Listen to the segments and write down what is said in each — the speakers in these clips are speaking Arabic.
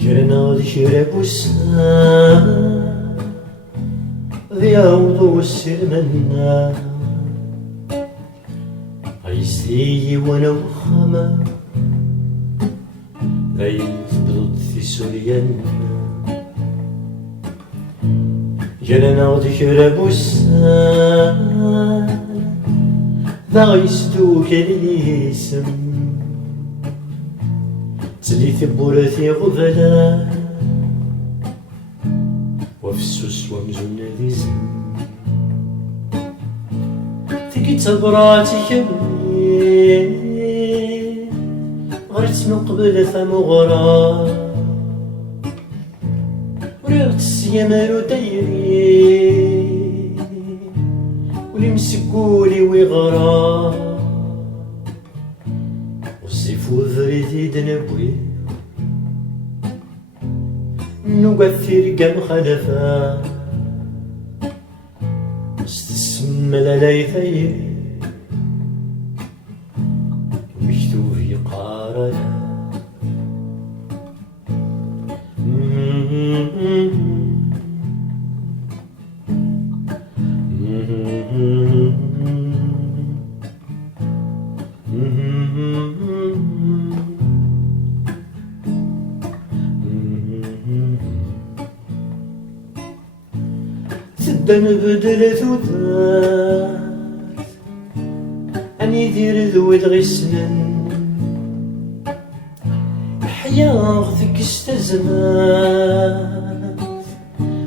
جرنا ذكرك والسان ضياوض والسر منا عيسي وانا وخما ذي تبضد في سوريان جرنا ذكرك والسان ذا غيسدوك الاسم تليث بورثي غبلا وفسوس ومزون ذي زم تكي تبراتي كمي غرت نقبل ثمغرا وريغت السيامر دايري ولي مسكولي ويغرا وصيفو ذريدي دنبوي نوقفير قام خلفا استسم لالاي ثيري ومشتو في قارنا تبدا نبدل ثوثات اني دير ذوي غيسنن حياة استزمات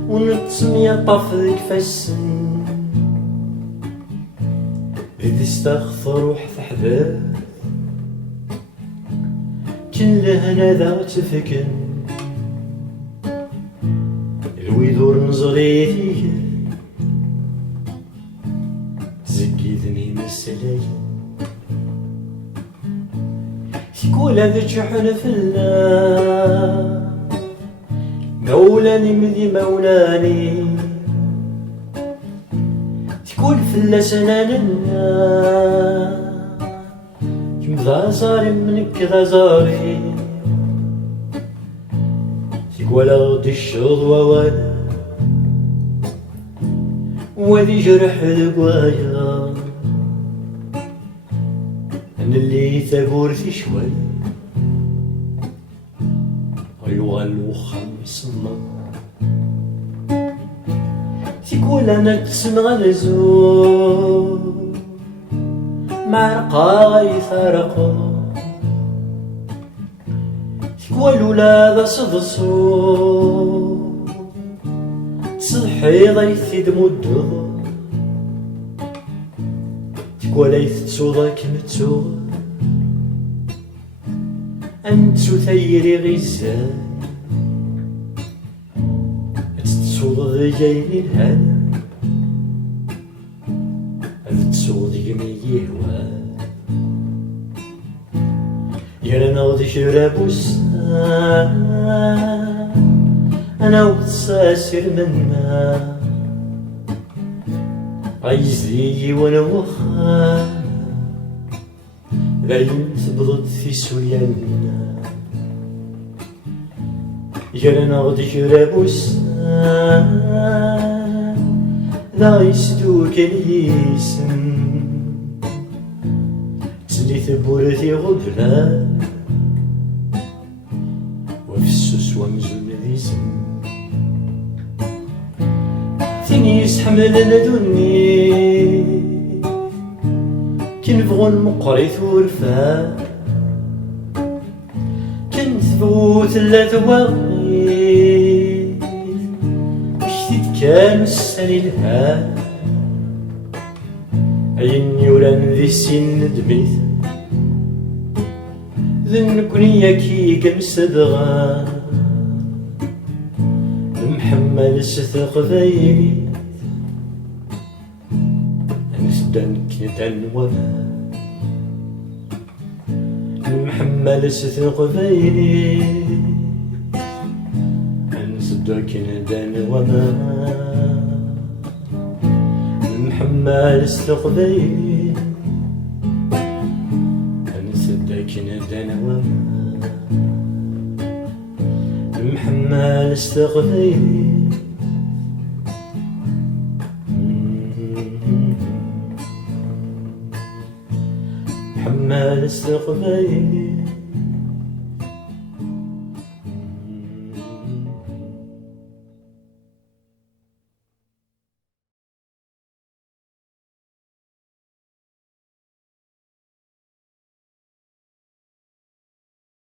ونتسمي طاف ذيك فالسن إذ استغفر روح فحذر كن لهنا ذا تفكن الويذور نزغي فيك تزكيذني مسلاي تقول هذا جحن في الله مولاني مذي مولاني تقول في الله سناننا كم ذا زاري منك ذا زاري تقول غدي الشظوة وانا وذي جرح ذقوايا أنا اللي ثبور في شوي ويغلو خمس مرات تقول أنا تسمع الزور مع رقاي ثرقا تقول ولا صدصو تصحي ضيثي دمدو تقول ايث تصوضك متسوغ انتو ثيري غزاي تتصوض ذيجيني الهنا تتصوض يمي يهوى يانا غدي شراب وسان انا وتساسر منا عايزي وانا وخانا باين تبضد في سوريانا يانا غدي شراب وسان لا يسدوك اليسم تليث بورثي غبلا وفسوس ومزون ذي زم ثاني يسحمل لدني كي نبغو المقري ثورفا كي نثبوت ثلاث واغيث وشتيت كان السني الهان عين يوران ذي سن دميث ذنكني كي كمسدغا محمل ستق ذيلي نسدن كنتن وما محمل ستق ذيلي نسدن كنتن وما محمل ستق ذيلي نسدن كنتن وما حمال استقبيلي حمال استقبيلي